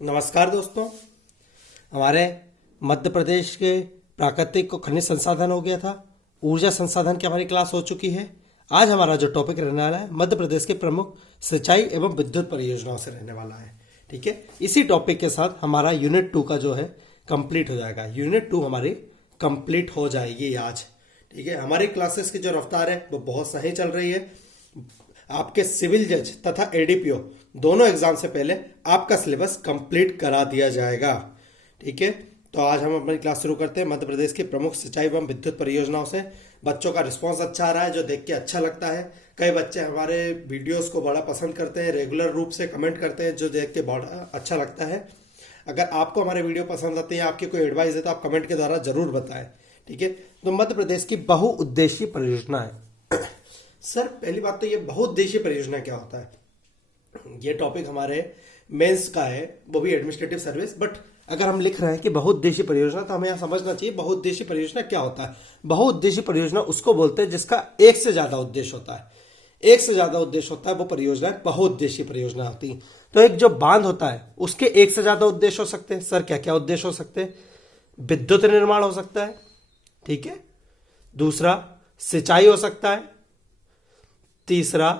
नमस्कार दोस्तों। हमारे मध्य प्रदेश के प्राकृतिक और खनिज संसाधन हो गया था, ऊर्जा संसाधन की हमारी क्लास हो चुकी है। आज हमारा जो टॉपिक रहने वाला है मध्य प्रदेश के प्रमुख सिंचाई एवं विद्युत परियोजनाओं से रहने वाला है। ठीक है, इसी टॉपिक के साथ हमारा यूनिट 2 का जो है कंप्लीट हो जाएगा। यूनिट 2 हमारी कंप्लीट हो जाएगी आज। ठीक है, हमारी क्लासेस की जो रफ्तार है वो बहुत सही चल रही है। आपके सिविल जज तथा एडीपीओ दोनों एग्जाम से पहले आपका सिलेबस कंप्लीट करा दिया जाएगा। ठीक है, तो आज हम अपनी क्लास शुरू करते हैं मध्य प्रदेश की प्रमुख सिंचाई एवं विद्युत परियोजनाओं से। बच्चों का रिस्पांस अच्छा आ रहा है, जो देख के अच्छा लगता है। कई बच्चे हमारे वीडियोस को बड़ा पसंद करते हैं, रेगुलर रूप से कमेंट करते हैं, जो देख के बड़ा अच्छा लगता है। अगर आपको हमारे वीडियो पसंद आते हैं, आपकी कोई एडवाइस है तो आप कमेंट के द्वारा जरूर बताएं। ठीक है, तो मध्य प्रदेश की बहुउद्देशीय परियोजना है। सर, पहली बात तो ये बहुउद्देशीय परियोजना क्या होता है? ये टॉपिक हमारे मेंस का है, वो भी एडमिनिस्ट्रेटिव सर्विस। बट अगर हम लिख रहे हैं कि बहुउद्देशीय परियोजना, तो हमें यहां समझना चाहिए बहुउद्देशीय परियोजना क्या होता है। बहुउद्देशीय परियोजना उसको बोलते हैं जिसका एक से ज्यादा उद्देश्य होता है। एक से ज्यादा उद्देश्य होता है वो परियोजना बहुउद्देशीय परियोजना होती है। तो एक जो बांध होता है उसके एक से ज्यादा उद्देश्य हो सकते हैं। सर, क्या क्या उद्देश्य हो सकते हैं? विद्युत निर्माण हो सकता है। ठीक है, दूसरा सिंचाई हो सकता है, तीसरा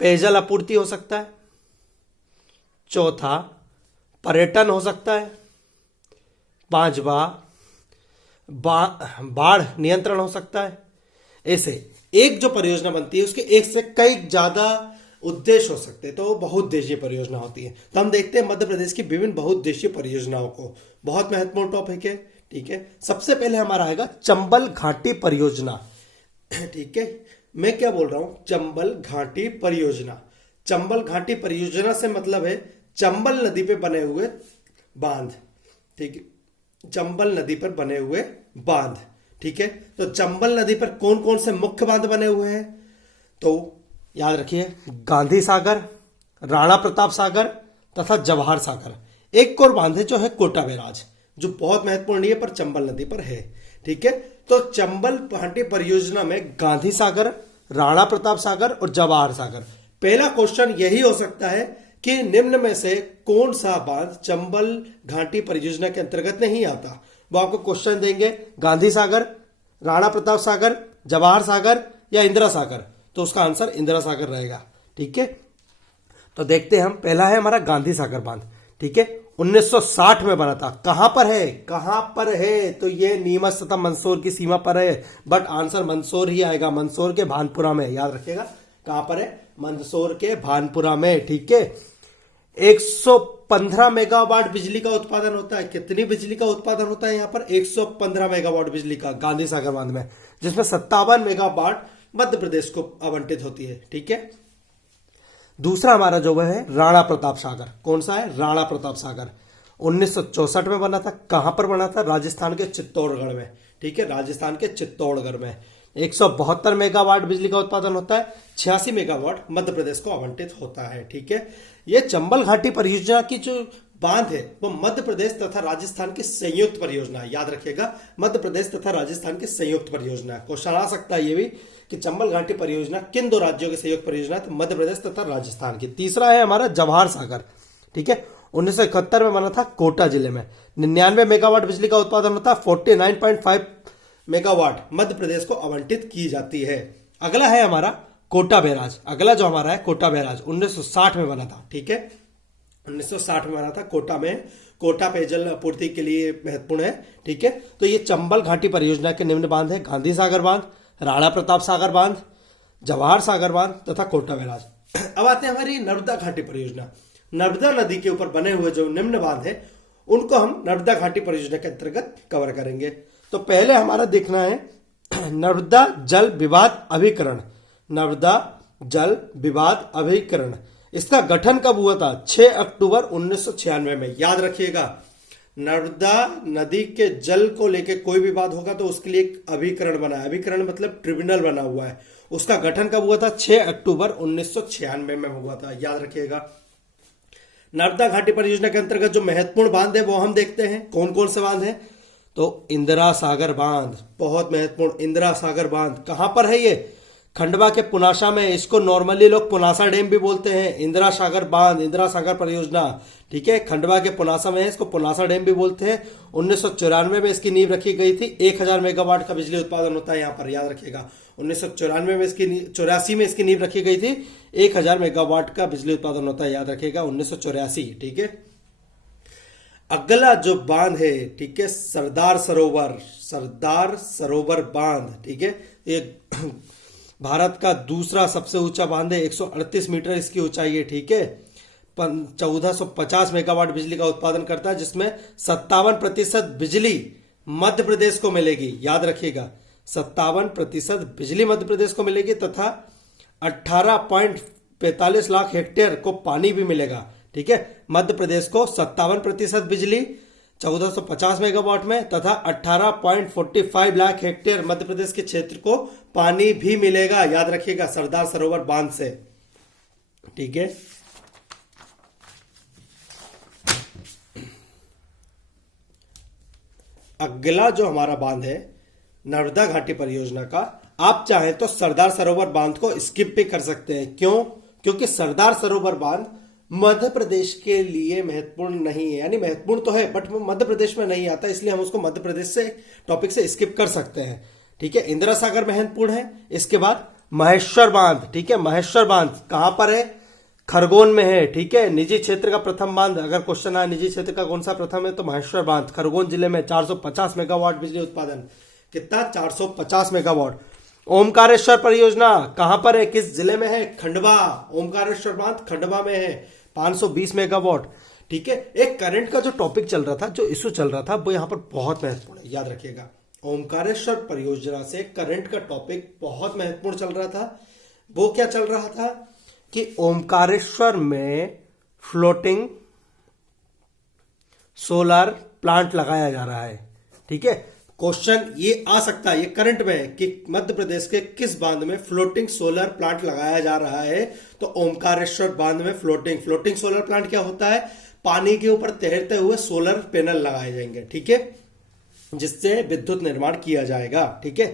पेयजल आपूर्ति हो सकता है, चौथा पर्यटन हो सकता है, पांचवा बाढ़ नियंत्रण हो सकता है। ऐसे एक जो परियोजना बनती है उसके एक से कई ज्यादा उद्देश्य हो सकते हैं, तो वो बहुउद्देशीय परियोजना होती है। तो हम देखते हैं मध्य प्रदेश की विभिन्न बहुउद्देशीय परियोजनाओं को। बहुत महत्वपूर्ण टॉपिक है। ठीक है, सबसे पहले हमारा आएगा चंबल घाटी परियोजना। ठीक है, मैं क्या बोल रहा हूं? चंबल घाटी परियोजना। चंबल घाटी परियोजना से मतलब है चंबल नदी पे बने हुए बांध। ठीक है, चंबल नदी पर बने हुए बांध। ठीक है, तो चंबल नदी पर कौन कौन से मुख्य बांध बने हुए हैं? तो याद रखिए, गांधी सागर, राणा प्रताप सागर तथा जवाहर सागर। एक और बांध है जो है कोटा बैराज, जो बहुत महत्वपूर्ण नहीं है पर चंबल नदी पर है। ठीक है, तो चंबल घाटी परियोजना में गांधी सागर, राणा प्रताप सागर और जवाहर सागर। पहला क्वेश्चन यही हो सकता है कि निम्न में से कौन सा बांध चंबल घाटी परियोजना के अंतर्गत नहीं आता। वो आपको क्वेश्चन देंगे, गांधी सागर, राणा प्रताप सागर, जवाहर सागर या इंदिरा सागर। तो उसका आंसर इंदिरा सागर रहेगा। ठीक है, तो देखते हैं हम। पहला है हमारा गांधी सागर बांध। ठीक है, 1960 में बना था। कहां पर है? कहां पर है? तो ये नीमच तथा मंदसौर की सीमा पर है, बट आंसर मंदसौर ही आएगा। मंदसौर के भानपुरा में, याद रखिएगा। कहां पर है? मंदसौर के भानपुरा में। ठीक है, 115 मेगावाट बिजली का उत्पादन होता है। कितनी बिजली का उत्पादन होता है यहाँ पर? 115 मेगावाट बिजली का गांधी सागर बांध में, जिसमें 57 मेगावाट मध्य प्रदेश को आवंटित होती है। ठीक है, दूसरा हमारा जो है राणा प्रताप सागर। कौन सा है? राणा प्रताप सागर 1964 में बना था। कहां पर बना था? राजस्थान के चित्तौड़गढ़ में। ठीक है, राजस्थान के चित्तौड़गढ़ में 172 मेगावाट बिजली का उत्पादन होता है। 86 मेगावाट मध्य प्रदेश को आवंटित होता है। ठीक है, यह चंबल घाटी परियोजना की जो बांध है वो मध्य प्रदेश तथा राजस्थान की संयुक्त परियोजना है। याद रखिएगा, मध्य प्रदेश तथा राजस्थान की संयुक्त परियोजना है। क्वेश्चन आ सकता है ये भी कि चंबल घाटी परियोजना किन दो राज्यों की संयुक्त परियोजना है? तो मध्य प्रदेश तथा राजस्थान की। तीसरा है हमारा जवाहर सागर। ठीक है, 1971 में बना था कोटा जिले में। 99 मेगावाट बिजली का उत्पादन होता है। 49.5 मेगावाट मध्य प्रदेश को आवंटित की जाती है। अगला है हमारा कोटा बैराज। अगला जो हमारा है कोटा बैराज 1960 में बना था। ठीक है, 1960 में बना था कोटा में। कोटा पेयजल आपूर्ति के लिए महत्वपूर्ण है। ठीक है, तो ये चंबल घाटी परियोजना के निम्न बांध है: गांधी सागर बांध, राणा प्रताप सागर बांध, जवाहर सागर बांध तथा कोटा बैराज। अब आते हैं हमारी नर्मदा घाटी परियोजना। नर्मदा नदी के ऊपर बने हुए जो निम्न बांध है उनको हम नर्मदा घाटी परियोजना के अंतर्गत कवर करेंगे। तो पहले हमारा देखना है नर्मदा जल विवाद अभिकरण। नर्मदा जल विवाद अभिकरण, इसका गठन कब हुआ था? 6 अक्टूबर 1996 में। याद रखिएगा, नर्मदा नदी के जल को लेकर कोई विवाद होगा तो उसके लिए एक अभिकरण बना है। अभिकरण मतलब ट्रिब्यूनल बना हुआ है। उसका गठन कब हुआ था? 6 अक्टूबर 1996 में हुआ था। याद रखिएगा। नर्मदा घाटी परियोजना के अंतर्गत जो महत्वपूर्ण बांध है वो हम देखते हैं। कौन कौन से बांध है? तो इंदिरा सागर बांध बहुत महत्वपूर्ण। इंदिरा सागर बांध कहां पर है? ये खंडवा के पुनासा में, इसको नॉर्मली लोग पुनासा डैम भी बोलते हैं, इंदिरा सागर बांध, इंदिरा सागर परियोजना, ठीक है, खंडवा के पुनासा में है, इसको पुनासा डैम भी बोलते हैं। 1994 में इसकी नींव रखी गई थी। 1000 मेगावाट का बिजली उत्पादन होता है यहाँ पर, याद रखिएगा। 1994 में इसकी 84 में इसकी नींव रखी गई थी। 1000 मेगावाट का बिजली उत्पादन होता है, याद रखिएगा, 1984, ठीक है। अगला जो बांध है, ठीक है, सरदार सरोवर बांध, ठीक है, ये भारत का दूसरा सबसे ऊंचा बांध है। 138 मीटर इसकी ऊंचाई है, ठीक है। 1450 मेगावाट बिजली का उत्पादन करता है, जिसमें 57% बिजली मध्य प्रदेश को मिलेगी, याद रखिएगा। 57% बिजली मध्य प्रदेश को मिलेगी तथा 18.45 लाख हेक्टेयर को पानी भी मिलेगा, ठीक है। मध्य प्रदेश को 57% बिजली 1450 मेगावाट में तथा 18.45 लाख हेक्टेयर मध्य प्रदेश के क्षेत्र को पानी भी मिलेगा, याद रखिएगा, सरदार सरोवर बांध से, ठीक है। अगला जो हमारा बांध है नर्मदा घाटी परियोजना का, आप चाहें तो सरदार सरोवर बांध को स्किप भी कर सकते हैं। क्यों? क्योंकि सरदार सरोवर बांध मध्य प्रदेश के लिए महत्वपूर्ण नहीं है, यानी महत्वपूर्ण तो है बट वो मध्य प्रदेश में नहीं आता, इसलिए हम उसको मध्य प्रदेश से टॉपिक से स्किप कर सकते हैं, ठीक है। इंदिरा सागर महत्वपूर्ण है। इसके बाद महेश्वर बांध, ठीक है, महेश्वर बांध कहां पर है? खरगोन में है, ठीक है। निजी क्षेत्र का प्रथम बांध, अगर क्वेश्चन आया निजी क्षेत्र का कौन सा प्रथम है तो महेश्वर बांध, खरगोन जिले में। 450 मेगावाट बिजली उत्पादन, कितना? 450 मेगावाट। ओमकारेश्वर परियोजना कहां पर है, किस जिले में है? खंडवा। ओमकारेश्वर बांध खंडवा में है, 520 मेगावाट, ठीक है। एक करंट का जो टॉपिक चल रहा था, जो इशू चल रहा था, वो यहां पर बहुत महत्वपूर्ण है, याद रखिएगा। ओमकारेश्वर परियोजना से करंट का टॉपिक बहुत महत्वपूर्ण चल रहा था। वो क्या चल रहा था कि ओमकारेश्वर में फ्लोटिंग सोलर प्लांट लगाया जा रहा है, ठीक है। क्वेश्चन ये आ सकता है, ये करंट में है कि मध्य प्रदेश के किस बांध में फ्लोटिंग सोलर प्लांट लगाया जा रहा है, तो ओमकारेश्वर बांध में फ्लोटिंग सोलर प्लांट क्या होता है? पानी के ऊपर तैरते हुए सोलर पैनल लगाए जाएंगे, ठीक है, जिससे विद्युत निर्माण किया जाएगा, ठीक है।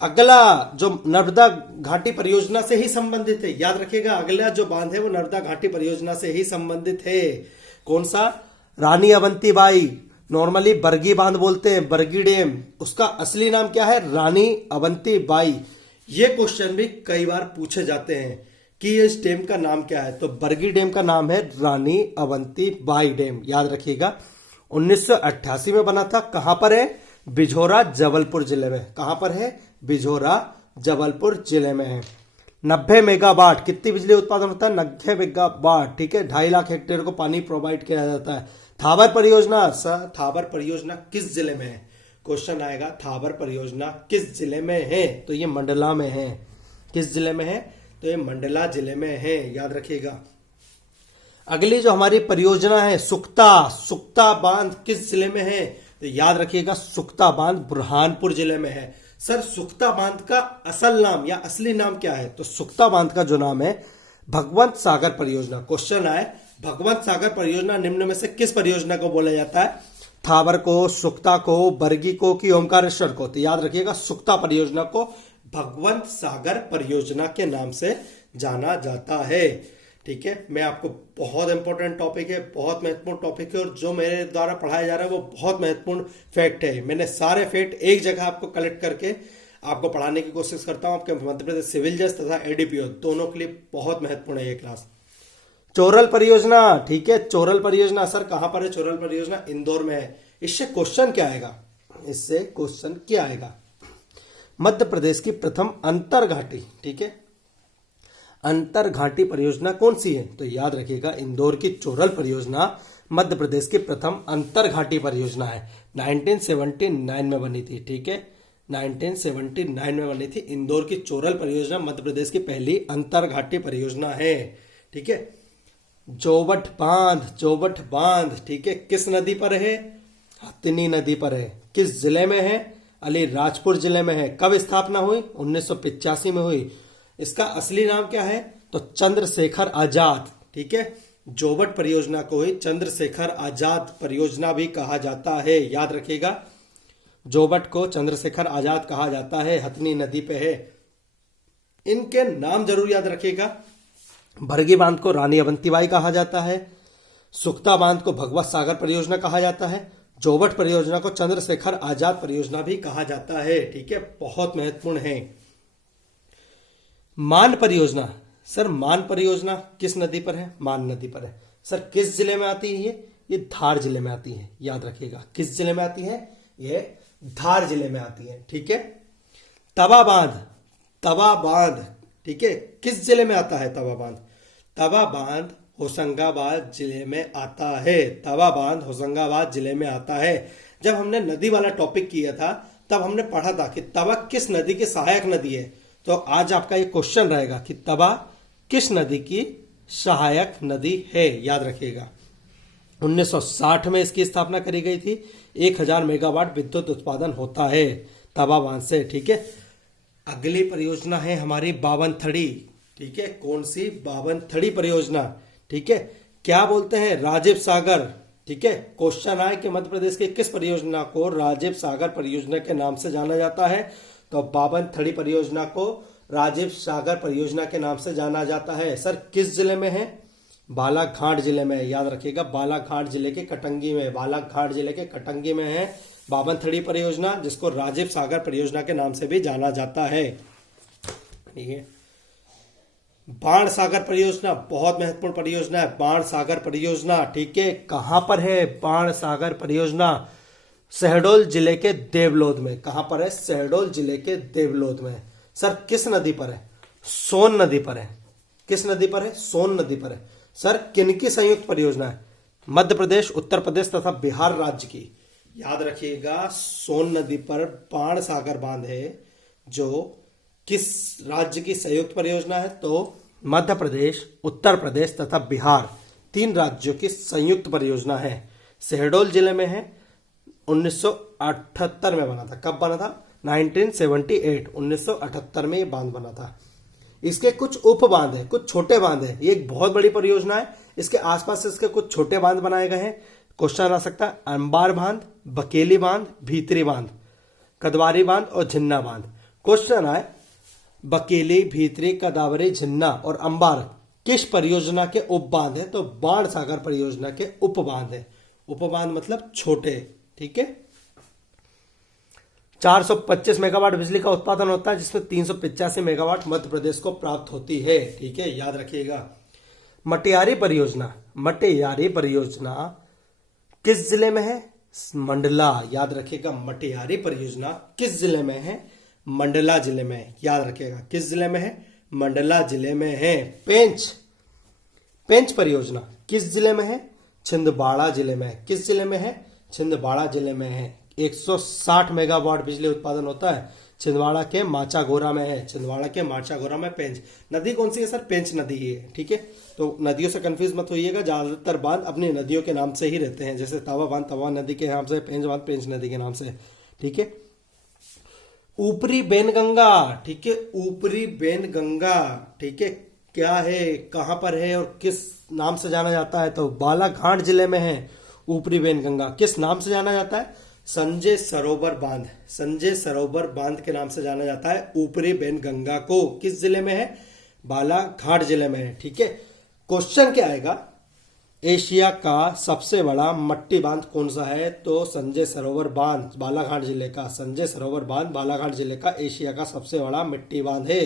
अगला जो नर्मदा घाटी परियोजना से ही संबंधित है, याद रखिएगा, अगला जो बांध है वो नर्मदा घाटी परियोजना से ही संबंधित है। कौन सा? रानी अवंतीबाई, नॉर्मली बरगी बांध बोलते हैं, बरगी डैम, उसका असली नाम क्या है? रानी अवंतीबाई। ये क्वेश्चन भी कई बार पूछे जाते हैं कि इस डैम का नाम क्या है, तो बरगी डैम का नाम है रानी अवंतीबाई डैम, याद रखिएगा। 1988 में बना था। कहां पर है? बिझोरा, जबलपुर जिले में। कहां पर है? बिझोरा, जबलपुर जिले में है। 90 मेगावाट कितनी बिजली उत्पादन होता है? 90 मेगावाट, ठीक है। 2.5 लाख हेक्टेयर को पानी प्रोवाइड किया जाता है। थाबर परियोजना, सर थाबर परियोजना किस जिले में है? क्वेश्चन आएगा, थाबर परियोजना किस जिले में है? तो ये मंडला में है। किस जिले में है? तो ये मंडला जिले में है, याद रखिएगा। अगली जो हमारी परियोजना है सुक्ता बांध किस जिले में है? तो याद रखिएगा, सुक्ता बांध बुरहानपुर जिले में है। सर सुक्ता बांध का असल नाम या असली नाम क्या है? तो सुक्ता बांध का जो नाम है भगवंत सागर परियोजना। क्वेश्चन आए, भगवंत सागर परियोजना निम्न में से किस परियोजना को बोला जाता है? थावर को, सुक्ता को, बरगी को कि ओमकारेश्वर को? तो याद रखिएगा, सुक्ता परियोजना को भगवंत सागर परियोजना के नाम से जाना जाता है, ठीक है। मैं आपको बहुत इंपॉर्टेंट टॉपिक है, बहुत महत्वपूर्ण टॉपिक है, और जो मेरे द्वारा पढ़ाया जा रहा है वो बहुत महत्वपूर्ण फैक्ट है। मैंने सारे फैक्ट एक जगह आपको कलेक्ट करके आपको पढ़ाने की कोशिश करता हूं। आपके मध्य प्रदेश सिविल जज तथा एडीपीओ दोनों के लिए बहुत महत्वपूर्ण है ये क्लास। चोरल परियोजना, ठीक है, चोरल परियोजना। सर कहां पर है चोरल परियोजना? इंदौर में है। इससे क्वेश्चन क्या आएगा? इससे क्वेश्चन क्या आएगा? मध्य प्रदेश की प्रथम अंतर घाटी, ठीक है, अंतर घाटी परियोजना कौन सी है? तो याद रखिएगा, इंदौर की चोरल परियोजना मध्य प्रदेश की प्रथम अंतर घाटी परियोजना है। 1979 में बनी थी, ठीक है, 1979 में बनी थी। इंदौर की चोरल परियोजना मध्य प्रदेश की पहली अंतर घाटी परियोजना है, ठीक है। जोवट बांध, ठीक है, किस नदी पर है? हथिनी नदी पर है। किस जिले में है? अलीराजपुर जिले में है। कब स्थापना हुई? 1985 में हुई। इसका असली नाम क्या है? तो चंद्रशेखर आजाद, ठीक है। जोवट परियोजना को ही चंद्रशेखर आजाद परियोजना भी कहा जाता है, याद रखिएगा। जोवट को चंद्रशेखर आजाद कहा जाता है, हथनी नदी पे है। इनके नाम जरूर याद रखिएगा। बरगी बांध को रानी अवंतीबाई कहा जाता है, सुक्ता बांध को भगवत सागर परियोजना कहा जाता है, जोबट परियोजना को चंद्रशेखर आजाद परियोजना भी कहा जाता है। ठीक है, बहुत महत्वपूर्ण है। मान परियोजना, सर मान परियोजना किस नदी पर है? मान नदी पर है। सर किस जिले में आती है? ये धार जिले में आती है, याद रखिएगा। किस जिले में आती है? ये धार जिले में आती है। ठीक है। तवा बांध, तवा बांध, ठीक है, किस जिले में आता है तवा बांध? तवा बांध होशंगाबाद जिले में आता है। तवा बांध होशंगाबाद जिले में आता है। जब हमने नदी वाला टॉपिक किया था तब हमने पढ़ा था कि तवा किस नदी की सहायक नदी है। तो आज आपका ये क्वेश्चन रहेगा कि तवा किस नदी की सहायक नदी है, याद रखिएगा। 1960 में इसकी स्थापना करी गई थी। 1000 मेगावाट विद्युत उत्पादन होता है तवा बांध से। ठीक है। अगली परियोजना है हमारी बावनथड़ी। ठीक है, कौन सी? बावनथड़ी परियोजना। ठीक है, क्या बोलते हैं? राजीव सागर। ठीक है, क्वेश्चन आए कि मध्य प्रदेश की किस परियोजना को राजीव सागर परियोजना के नाम से जाना जाता है? तो बावनथड़ी परियोजना को राजीव सागर परियोजना के नाम से जाना जाता है। सर किस जिले में है? बालाघाट जिले में, याद रखिएगा। बालाघाट जिले के कटंगी में, बालाघाट जिले के कटंगी में है बावनथड़ी परियोजना, जिसको राजीव सागर परियोजना के नाम से भी जाना जाता है। ठीक है। बाण सागर परियोजना बहुत महत्वपूर्ण परियोजना है। बाण सागर परियोजना, ठीक है, कहां पर है बाण सागर परियोजना? शहडोल जिले के देवलोध में। कहां पर है? शहडोल जिले के देवलोध में। सर किस नदी पर है? सोन नदी पर है। किस नदी पर है? सोन नदी पर है। सर किनकी संयुक्त परियोजना है? मध्य प्रदेश, उत्तर प्रदेश तथा बिहार राज्य की। याद रखिएगा, सोन नदी पर बाण सागर बांध है, जो किस राज्य की संयुक्त परियोजना है? तो मध्य प्रदेश, उत्तर प्रदेश तथा बिहार, 3 राज्यों की संयुक्त परियोजना है। शहडोल जिले में है। 1978 में बना था। कब बना था? 1978, 1978 में ये बांध बना था। इसके कुछ उप बांध है, कुछ छोटे बांध है। ये एक बहुत बड़ी परियोजना है। इसके आसपास इसके कुछ छोटे बांध बनाए गए हैं। क्वेश्चन आ सकता है अंबार बांध, बकेली बांध, भीतरी बांध, कदवारी बांध और झिन्ना बांध। क्वेश्चन आए बकेली, भीतरी, कदावरी, झिन्ना और अंबार किस परियोजना के उप बांध है? तो बाण सागर परियोजना के उप बांध है। उप बांध मतलब छोटे। ठीक है। 425 मेगावाट बिजली का उत्पादन होता है, जिसमें 385 मेगावाट मध्य प्रदेश को प्राप्त होती है। ठीक है, याद रखिएगा। मटियारी परियोजना, मटियारी परियोजना किस जिले में है? मंडला। याद रखिएगा, मटियारी परियोजना किस जिले में है? मंडला जिले में है। याद रखिएगा, किस जिले में है? मंडला जिले में है। पेंच, पेंच परियोजना किस जिले में है? छिंदवाड़ा जिले में है। किस जिले में है? छिंदवाड़ा जिले में है। 160 मेगावाट बिजली उत्पादन होता है। छिंदवाड़ा के माचागोरा में है। छिंदवाड़ा के माचागोरा में पेंच। नदी कौन सी है सर? पेंच नदी ही है। ठीक है, तो नदियों से कंफ्यूज मत होइएगा। ज्यादातर बांध अपनी नदियों के नाम से ही रहते हैं, जैसे तवा बांध तवा नदी के नाम से, पेंच बांध पेंच नदी के नाम से। ठीक है। ऊपरी बेनगंगा, ठीक है, ऊपरी बेनगंगा, ठीक है, क्या है, कहां पर है और किस नाम से जाना जाता है? तो बालाघाट जिले में है ऊपरी बेनगंगा। किस नाम से जाना जाता है? संजय सरोवर बांध। संजय सरोवर बांध के नाम से जाना जाता है ऊपरी बेनगंगा को। किस जिले में है? बालाघाट जिले में है। ठीक है। क्वेश्चन क्या आएगा? एशिया का सबसे बड़ा मट्टी बांध कौन सा है? तो संजय सरोवर बांध, बालाघाट जिले का। संजय सरोवर बांध बालाघाट जिले का एशिया का सबसे बड़ा मिट्टी बांध है।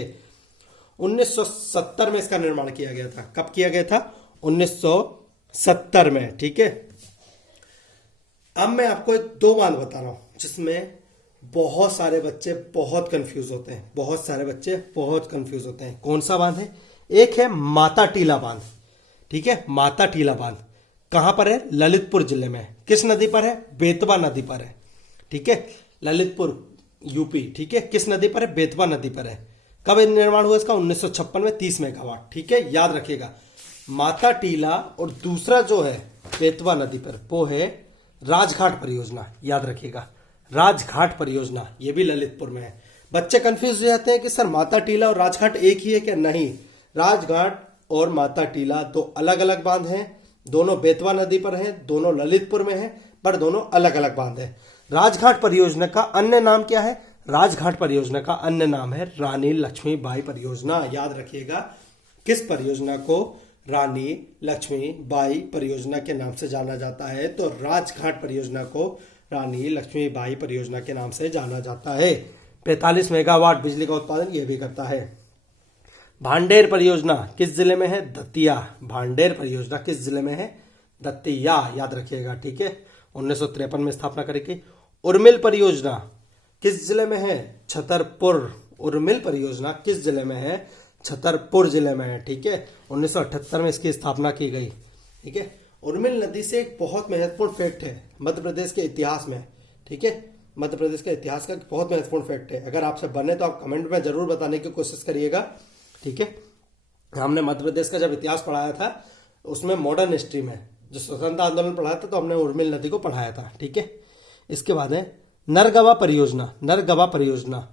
1970 में इसका निर्माण किया गया था। कब किया गया था? 1970 में। ठीक है। अब मैं आपको 2 बांध बता रहा हूं जिसमें बहुत सारे बच्चे बहुत कंफ्यूज होते हैं। बहुत सारे बच्चे बहुत कंफ्यूज होते हैं। कौन सा बांध है? एक है माता टीला बांध। ठीक है, माता टीला बांध कहां पर है? ललितपुर जिले में। किस नदी पर है? बेतवा नदी पर है। ठीक है, ललितपुर यूपी। ठीक है, किस नदी पर है? बेतवा नदी पर है। कब निर्माण हुआ इसका? 1956 में, 30 मेगावाट। ठीक है, याद रखिएगा। माता टीला और दूसरा जो है बेतवा नदी पर, वो है राजघाट परियोजना। याद रखिएगा, राजघाट परियोजना, ये भी ललितपुर में है। बच्चे कंफ्यूज हो जाते हैं कि सर माता टीला और राजघाट एक ही है क्या? नहीं, राजघाट और माता टीला 2 अलग अलग बांध हैं। दोनों बेतवा नदी पर हैं, दोनों ललितपुर में हैं, पर दोनों अलग अलग बांध हैं। राजघाट परियोजना का अन्य नाम क्या है? राजघाट परियोजना का अन्य नाम है रानी लक्ष्मीबाई परियोजना। याद रखिएगा, किस परियोजना को रानी लक्ष्मीबाई परियोजना के नाम से जाना जाता है? तो राजघाट परियोजना को रानी लक्ष्मीबाई परियोजना के नाम से जाना जाता है। 45 मेगावाट बिजली का उत्पादन यह भी करता है। भांडेर परियोजना किस जिले में है? दतिया। भांडेर परियोजना किस जिले में है? दतिया। याद रखिएगा, ठीक है। 1953 में स्थापना करेगी। उर्मिल परियोजना किस जिले में है? छतरपुर। उर्मिल परियोजना किस जिले में है? छतरपुर जिले में है, ठीक है। 1978 में इसकी स्थापना की गई, ठीक है। उर्मिल नदी से एक बहुत महत्वपूर्ण फैक्ट है मध्य प्रदेश के इतिहास में, ठीक है। मध्य प्रदेश के इतिहास का बहुत महत्वपूर्ण फैक्ट है। अगर आपसे बने तो आप कमेंट में जरूर बताने की कोशिश करिएगा, ठीक है। हमने मध्य प्रदेश का जब इतिहास पढ़ाया था उसमें मॉडर्न हिस्ट्री में जो स्वतंत्रता आंदोलन पढ़ाया था तो हमने उर्मिल नदी को पढ़ाया था, ठीक है। इसके बाद है नरगवा परियोजना। नरगवा परियोजना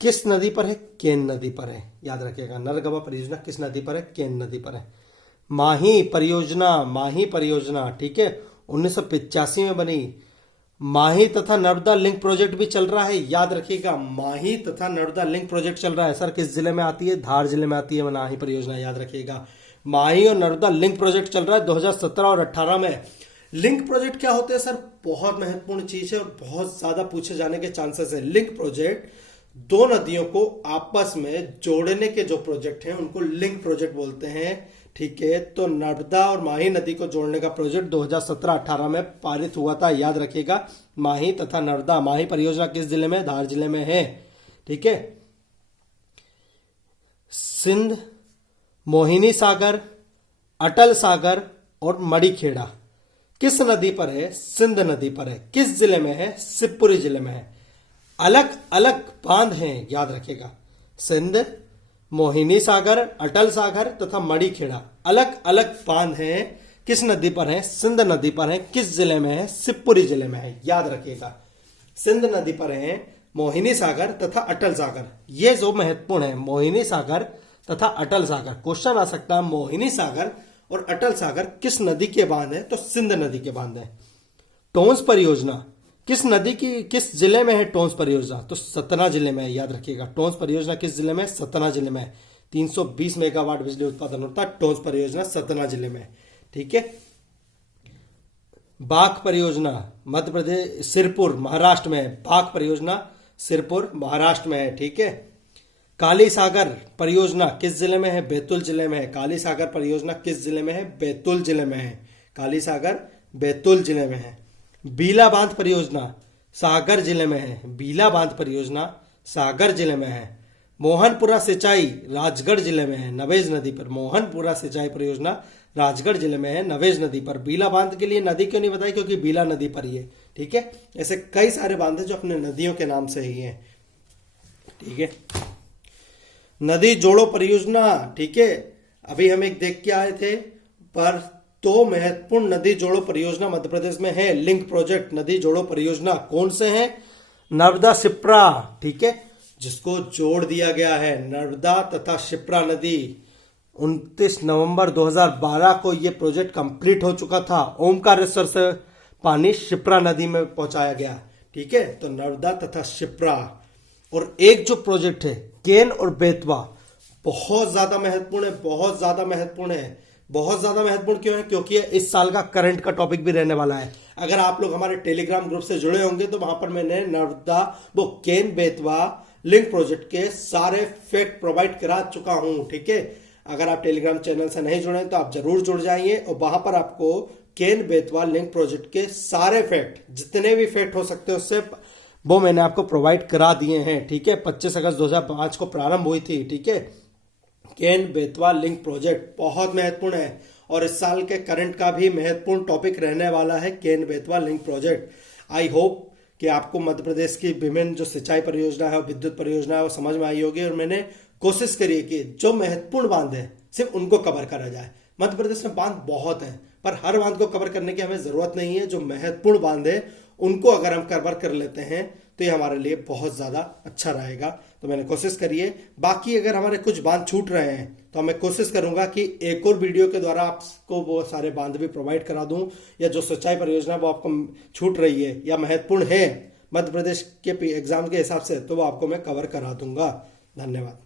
किस नदी पर है? केन नदी पर है। याद रखिएगा, नरगवा परियोजना किस नदी पर है? केन नदी पर है। माही परियोजना, माही परियोजना, ठीक है, 1985 में बनी। माही तथा नर्मदा लिंक प्रोजेक्ट भी चल रहा है। याद रखिएगा, माही तथा नर्मदा लिंक प्रोजेक्ट चल रहा है। सर किस जिले में आती है? धार जिले में आती है माही परियोजना। याद रखिएगा, माही और नर्मदा लिंक प्रोजेक्ट चल रहा है 2017 और 18 में। लिंक प्रोजेक्ट क्या होते हैं सर? बहुत महत्वपूर्ण चीज है और बहुत ज्यादा पूछे जाने के चांसेस है। लिंक प्रोजेक्ट दो नदियों को आपस में जोड़ने के जो प्रोजेक्ट हैं उनको लिंक प्रोजेक्ट बोलते हैं, ठीक है। तो नर्मदा और माही नदी को जोड़ने का प्रोजेक्ट 2017-18 में पारित हुआ था। याद रखिएगा, माही तथा नर्मदा। माही परियोजना किस जिले में? धार जिले में है, ठीक है। सिंध, मोहिनी सागर, अटल सागर और मड़ीखेड़ा किस नदी पर है? सिंध नदी पर है। किस जिले में है? शिवपुरी जिले में है। अलग अलग बांध हैं, याद रखिएगा। सिंध, मोहिनी सागर, अटल सागर तथा मड़ीखेड़ा अलग अलग बांध हैं। किस नदी पर है? सिंध नदी पर है। किस जिले में है? शिवपुरी जिले में है। याद रखिएगा, सिंध नदी पर है मोहिनी सागर तथा अटल सागर। ये जो महत्वपूर्ण है, मोहिनी सागर तथा अटल सागर। क्वेश्चन आ सकता है मोहिनी सागर और अटल सागर किस नदी के बांध है? तो सिंध नदी के बांध है। टोंस परियोजना किस नदी की, किस जिले में है टोंस परियोजना? तो सतना जिले में है। याद रखिएगा, टोंस परियोजना किस जिले में? सतना जिले में। 320 मेगावाट बिजली उत्पादन होता है टोंस परियोजना सतना जिले में, ठीक है। बाघ परियोजना मध्य प्रदेश, सिरपुर महाराष्ट्र में है। बाघ परियोजना सिरपुर महाराष्ट्र में है, ठीक है। काली सागर परियोजना किस जिले में है? बैतूल जिले में है। काली सागर परियोजना किस जिले में है? बैतूल जिले में है। काली सागर बैतूल जिले में है। बीला बांध परियोजना सागर जिले में है। बीला बांध परियोजना सागर जिले में है। मोहनपुरा सिंचाई राजगढ़ जिले में है, नवेज नदी पर। मोहनपुरा सिंचाई परियोजना राजगढ़ जिले में है, नवेज नदी पर। बीला बांध के लिए नदी क्यों नहीं बताई? क्योंकि बीला नदी पर ही है, ठीक है। ऐसे कई सारे बांध हैं जो अपने नदियों के नाम से ही हैं, ठीक है। नदी जोड़ो परियोजना, ठीक है, अभी हम एक देख के आए थे। पर तो महत्वपूर्ण नदी जोड़ो परियोजना मध्य प्रदेश में है। लिंक प्रोजेक्ट नदी जोड़ो परियोजना कौन से हैं? नर्मदा शिप्रा, ठीक है, जिसको जोड़ दिया गया है। नर्मदा तथा शिप्रा नदी 29 नवंबर 2012 को यह प्रोजेक्ट कंप्लीट हो चुका था। ओमकारेश्वर से पानी शिप्रा नदी में पहुंचाया गया, ठीक है। तो नर्मदा तथा शिप्रा। और एक जो प्रोजेक्ट है केन और बेतवा, बहुत ज्यादा महत्वपूर्ण है, बहुत ज्यादा महत्वपूर्ण है। बहुत ज्यादा महत्वपूर्ण क्यों है? क्योंकि इस साल का करंट का टॉपिक भी रहने वाला है। अगर आप लोग हमारे टेलीग्राम ग्रुप से जुड़े होंगे तो वहां पर मैंने नर्मदा वो केन बेतवा लिंक प्रोजेक्ट के सारे फैक्ट प्रोवाइड करा चुका हूं, ठीक है। अगर आप टेलीग्राम चैनल से नहीं जुड़े तो आप जरूर जुड़ जाइए और वहां पर आपको केन बेतवा लिंक प्रोजेक्ट के सारे फैक्ट, जितने भी फैक्ट हो सकते हैं उससे वो मैंने आपको प्रोवाइड करा दिए हैं, ठीक है। 25 अगस्त 2005 को प्रारंभ हुई थी, ठीक है। केन बेतवा लिंक प्रोजेक्ट बहुत महत्वपूर्ण है और इस साल के करंट का भी महत्वपूर्ण टॉपिक रहने वाला है Ken Betwa link project. I hope कि आपको मध्य प्रदेश की विभिन्न जो सिंचाई परियोजना है और विद्युत परियोजना है वो समझ में आई होगी और मैंने कोशिश करी कि जो महत्वपूर्ण बांध है सिर्फ उनको कवर करा जाए। मध्य प्रदेश में बांध बहुत है पर हर बांध को कवर करने की हमें जरूरत नहीं है। जो महत्वपूर्ण बांध है उनको अगर हम कवर कर लेते हैं तो ये हमारे लिए बहुत ज्यादा अच्छा रहेगा। तो मैंने कोशिश करी है। बाकी अगर हमारे कुछ बांध छूट रहे हैं तो मैं कोशिश करूंगा कि एक और वीडियो के द्वारा आपको वो सारे बांध भी प्रोवाइड करा दूं, या जो सिंचाई परियोजना वो आपको छूट रही है या महत्वपूर्ण है मध्य प्रदेश के एग्जाम के हिसाब से, तो वो आपको मैं कवर करा दूंगा। धन्यवाद।